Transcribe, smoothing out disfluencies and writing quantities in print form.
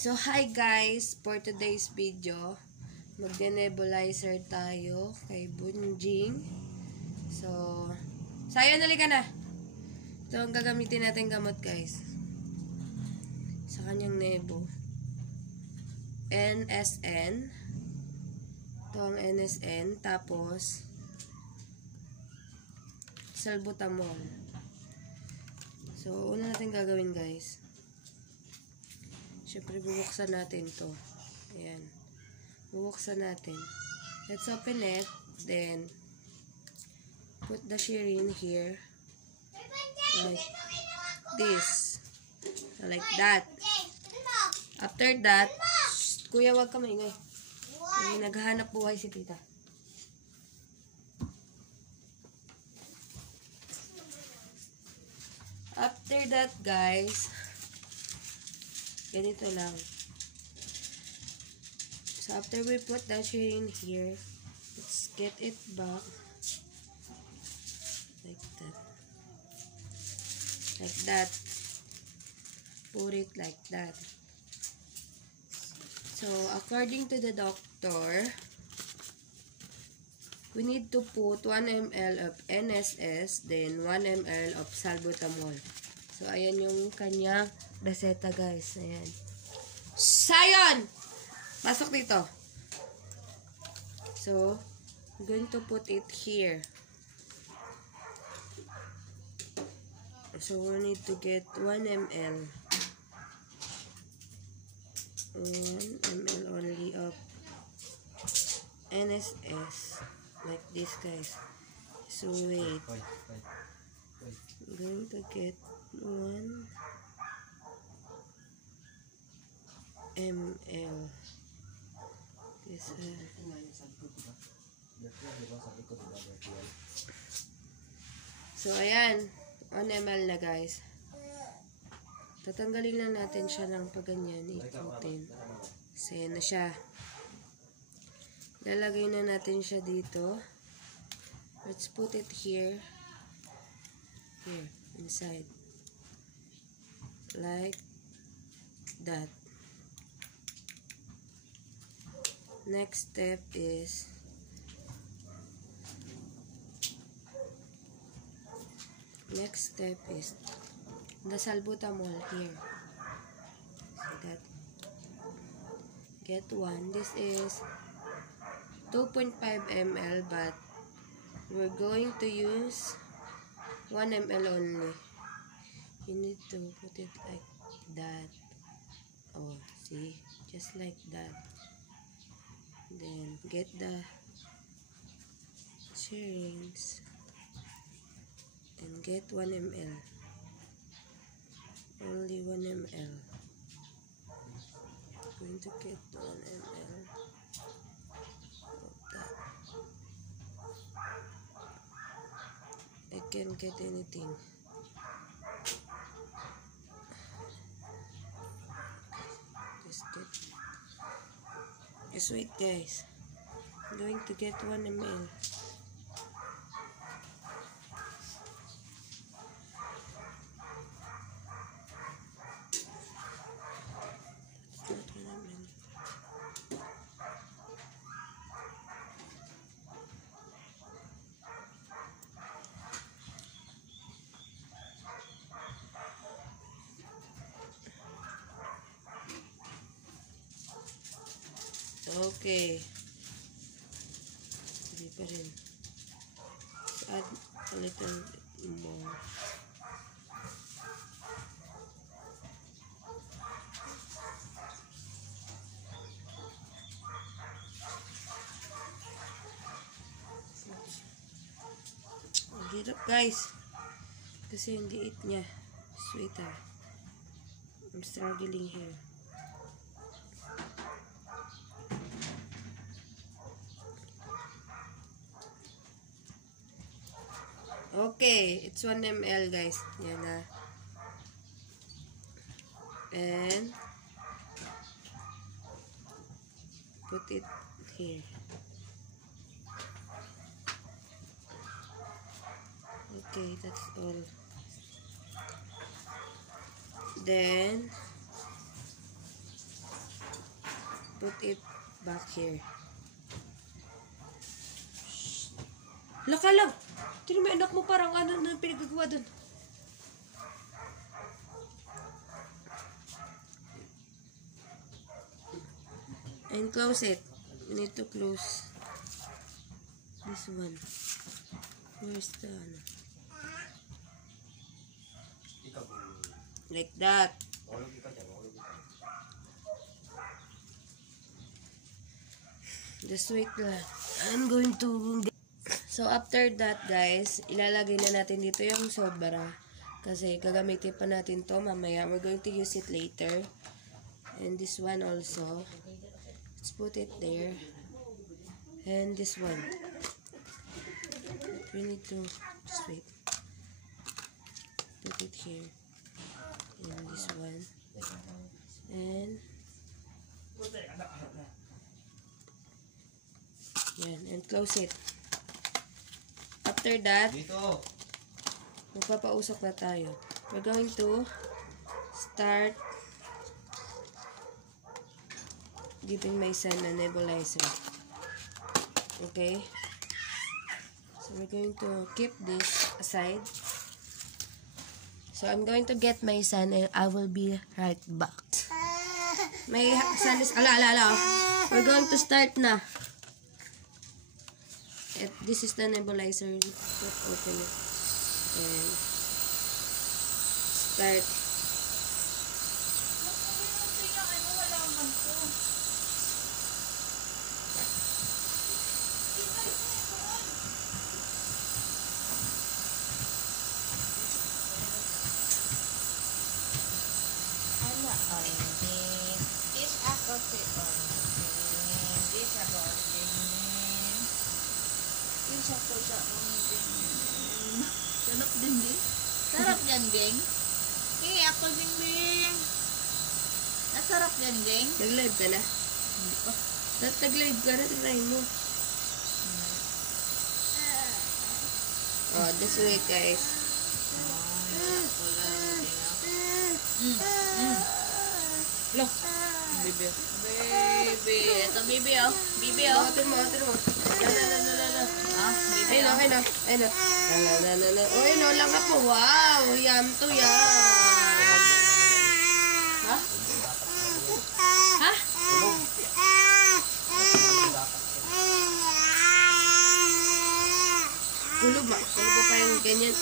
So, hi guys! For today's video, magde-nebulizer tayo kay Bunjing. So, Sayo, nalika na! Ito ang gagamitin natin gamot guys. Sa kanyang nebo. NSN. Ito ang NSN. Tapos, salbutamol. So, una natin gagawin guys. Siyempre, bubuksan natin to. Ayan. Bubuksan natin. Let's open it. Then, put the syringe here. Like this. Like that. After that, kuya, wag ka maingay. Naghahanap buhay si tita. After that, guys, ganito lang. So, after we put that syringe here, let's get it back. Like that. Like that. Put it like that. So, according to the doctor, we need to put 1 ml of NSS, then 1 ml of salbutamol. So, ayan yung kanyang reseta, guys. Ayan. Sayon! Pasok dito. So, I'm going to put it here. So, we need to get 1 ml. 1 ml only of NSS. Like this, guys. So, wait. I'm going to get 1 ml. This So, ayan. 1 ml na, guys. Tatanggalin lang natin siya ng paganyan. Ikutin. So, ayan na siya. Lalagay na natin siya dito. Let's put it here. Here. Inside. Like that. Next step is the salbutamol here. See that? Get 1. This is 2.5 ml, but we're going to use 1 ml only. You need to put it like that. Oh, see? Just like that. Then, get the syringe and get 1 ml. Only 1 ml. I'm going to get 1 ml of that. I can't get anything. Just wait, guys. I'm going to get 1 ml. That's not 1 ml. Okay. Hindi pa rin. Let's add a little more. Ang hirap, guys. Kasi yung liit niya. Sweeter. I'm struggling here. Okay, it's 1 ml, guys. Yan na. And put it here. Okay, that's all. Then put it back here. Laka lang! Tignan mo yung anak mo parang ano na pinagagawa dun. And close it. You need to close this one. Where's the ano? Like that. Just wait lang. I'm going to... So, after that, guys, ilalagay na natin dito yung sobra. Kasi, gagamitin pa natin to mamaya. We're going to use it later. And this one also. Let's put it there. And this one. We need to... Just wait. Put it here. And this one. And... Yan. And close it. After that, magpapausok na tayo. We're going to start giving my son a nebulizer. Okay? So, we're going to keep this aside. So, I'm going to get my son and I will be right back. My son is... Ala. We're going to start na. This is the nebulizer. Let's open it. And start. Sarap din din. Sarap yan, geng. Ako din, geng. Nasarap yan, geng. Nag-live ka na? Hindi pa. Nag-live ka na, try mo. Oh, this way, guys. Look. Baby. Ito, baby, oh. Baby, oh. Ito mo. Ah, baby, Ayun na. Oh, ayun o, lang ako. Wow, yum to yan. Ha? Ha? Kulob pa yung ganyan.